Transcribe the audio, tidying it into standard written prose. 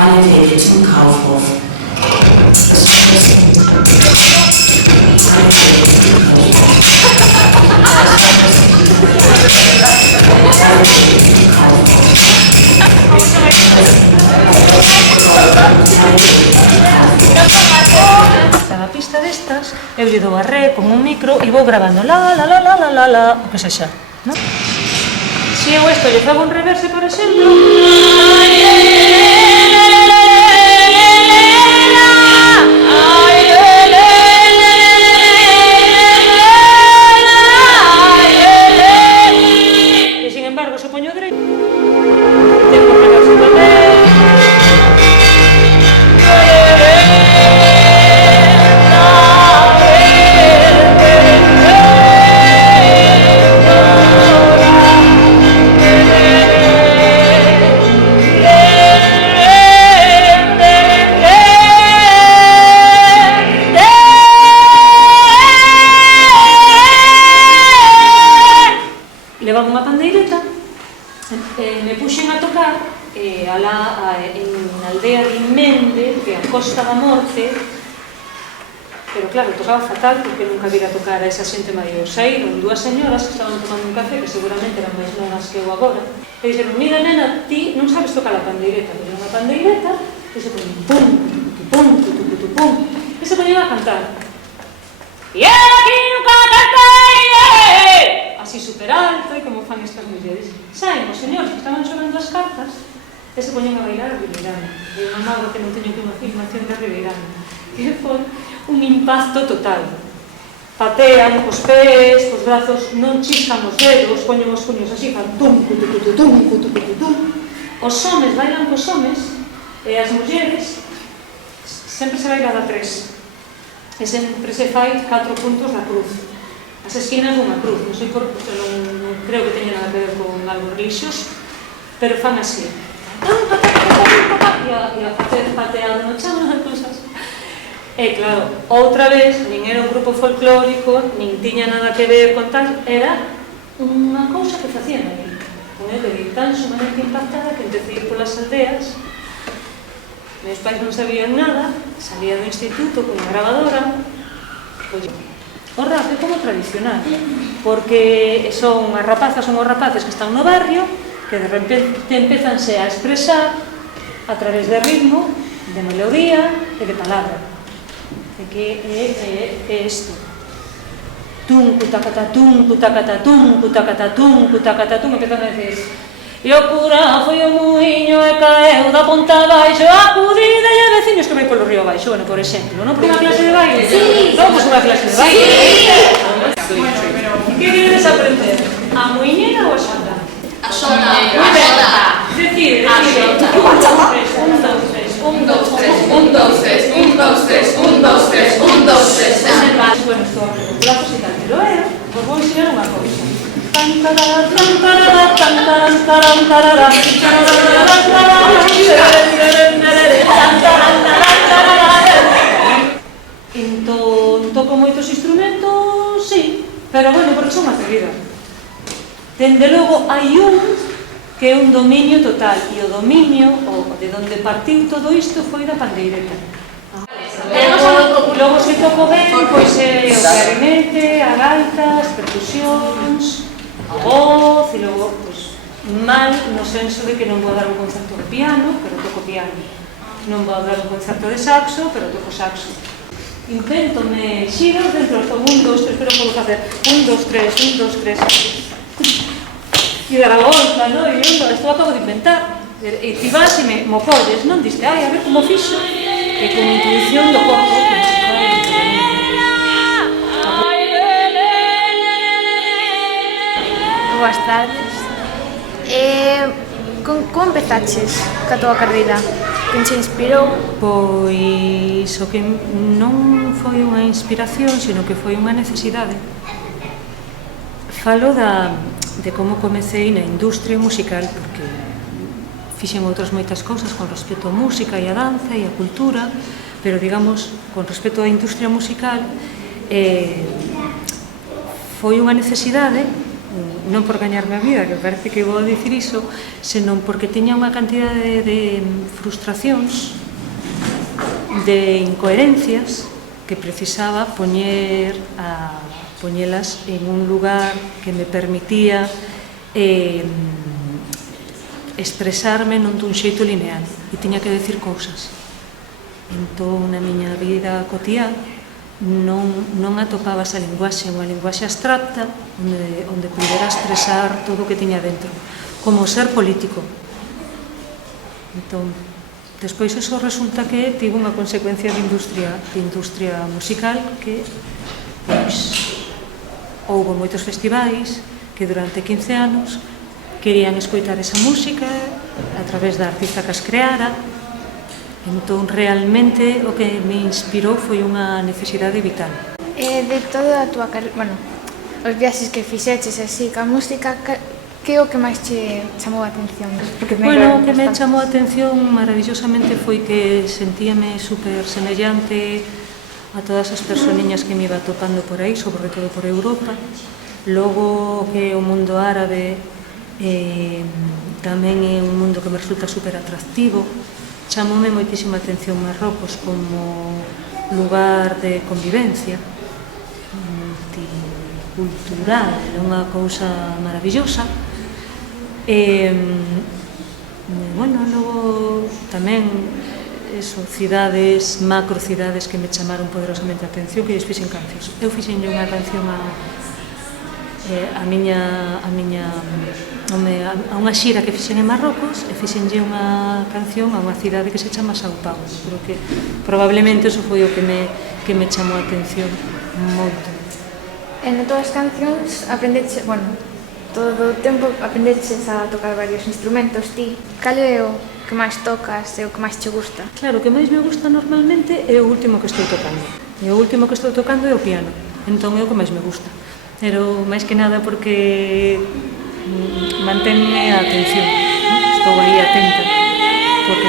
Alle Wege zum Kaufhof. Cada pista destas, eu lle dou a ré con un micro e vou grabando la la la la la la la, o que sexa, non? Se eu isto lle fago un reverse, por exemplo, e sin embargo, se poño dereito, tengo reverse tamén. Levaba unha pandeireta, me puxen a tocar alá en aldea de Inmende, que é a Costa da Morte, pero claro, tocaba fatal porque nunca vira tocar a esa xente maior. Saíron dúas señoras que estaban tomando un café, que seguramente eran máis novas que eu agora, e dixeron: mira, nena, ti non sabes tocar a pandeireta. Pero unha pandeireta que se poñen pum, pum, pum, pum, e se poñen a cantar. E era aquí nunca cantei, así super alto, e como fan estas mulleres. Saen os señores que estaban xogando as cartas e se poñen a bailar a Ribeirana. E unha mago que non teño que unha filmación da Ribeirana, que foi un impacto total. Patean os pés, os brazos non chiscan os dedos, poñen os puños así, fan tum, cutucututum, cutucututum. Os homes bailan cos homes e as mulleres sempre se baila da tres. E sempre se fai 4 puntos da cruz. As esquinas dunha cruz, non sei por, non creo que teña nada que ver con algo religioso, pero fan así. E a facer pateado no chan, cousas. E claro, outra vez, nin era un grupo folclórico, nin tiña nada que ver con tal, era unha cousa que facían ali. Eu quedei tan sumamente impactada que empecé a ir polas aldeas. Meus pais non sabían nada, salía do instituto con unha grabadora. O rap é como tradicional, porque son as rapazas, son os rapaces que están no barrio, que de repente empezanse a expresar a través de ritmo, de melodía e de palabra. E que é isto. Tum, cutacatatum, cutacatatum, cutacatatum, cutacatatum, empezan a decir: e o cura foi o muiño e caeu da ponta abaixo, acudida e a veciños que vai polo río abaixo, bueno, por exemplo, non? Por unha clase de baile? Sí! Vamos unha clase de baile? Sí! Bueno, pero que queredes aprender? A muiñera ou a xota? A xota, a xota. Decide, un, dos, tres, un, dos, tres, un, dos, tres, un, dos, tres, un, dos, tres, un, dos, tres. Bueno, estou a ver, brazos e tal, pero vos vou ensinar unha cousa. Entón, toco moitos instrumentos, sí, pero bueno, porque son atrevida. Dende logo, hai un que é un dominio total, e o dominio, de onde partiu todo isto, foi da pandeireta. Logo, se toco ben, pois é o clarinete, a gaita, as percusións, a voz, e logo, pois, mal no senso de que non vou dar un concerto de piano, pero toco piano. Non vou dar un concerto de saxo, pero toco saxo. Inténtome xiros dentro do 1, 2, 3, pero podo facer 1, 2, 3, 1, 2, 3. E dar a volta, non? E eu estou acabo de inventar. E ti vas e me colles, non? Diste, ai, a ver como fixo. E con intuición do corpo. Boas tardes. Como empezaches ca tua carreira? Quen che inspirou? Pois o que non foi unha inspiración, sino que foi unha necesidade. Falo de como comecei na industria musical, porque fixen outras moitas cousas con respecto á música e á danza e á cultura, pero, digamos, con respecto á industria musical, foi unha necesidade, non por gañarme a vida, que parece que vou dicir iso, senón porque tiña unha cantidade de frustracións, de incoherencias, que precisaba poñelas en un lugar que me permitía expresarme non dun xeito lineal, e tiña que decir cousas. Entón, na miña vida cotiá, non atopabas a linguaxe, unha linguaxe abstracta onde pudera expresar todo o que tiña dentro, como ser político. Entón, despois eso resulta que tivo unha consecuencia de industria musical que, pois, houbo moitos festivais que durante 15 anos querían escoitar esa música a través da artista que as creara. Entón, realmente, o que me inspirou foi unha necesidade vital. De toda a túa carreira, bueno, os viaxes que fixeches así, ca música, que é o que máis che chamou a atención? Bueno, o que me chamou a atención maravillosamente foi que sentíame super semellante a todas as personiñas que me iba topando por aí, sobre todo por Europa. Logo que o mundo árabe tamén é un mundo que me resulta super atractivo. Chamoume moitísima atención Marrocos como lugar de convivencia multicultural, é unha cousa maravillosa. Bueno, logo tamén cidades, macrocidades que me chamaron poderosamente a atención, que lles fixen cancións. Eu fixenlle unha canción a unha xira que fixen en Marrocos, e fixenlle unha canción a unha cidade que se chama Sao Paulo. Creo que probablemente eso foi o que me chamou a atención moito. En todas as cancións aprendeches, bueno, todo o tempo aprendeches a tocar varios instrumentos ti. Cal é o que máis tocas e o que máis che gusta? Claro, o que máis me gusta normalmente é o último que estou tocando. E o último que estou tocando é o piano. Entón é o que máis me gusta. Pero máis que nada porque mantenme a atención, estou aí atenta, porque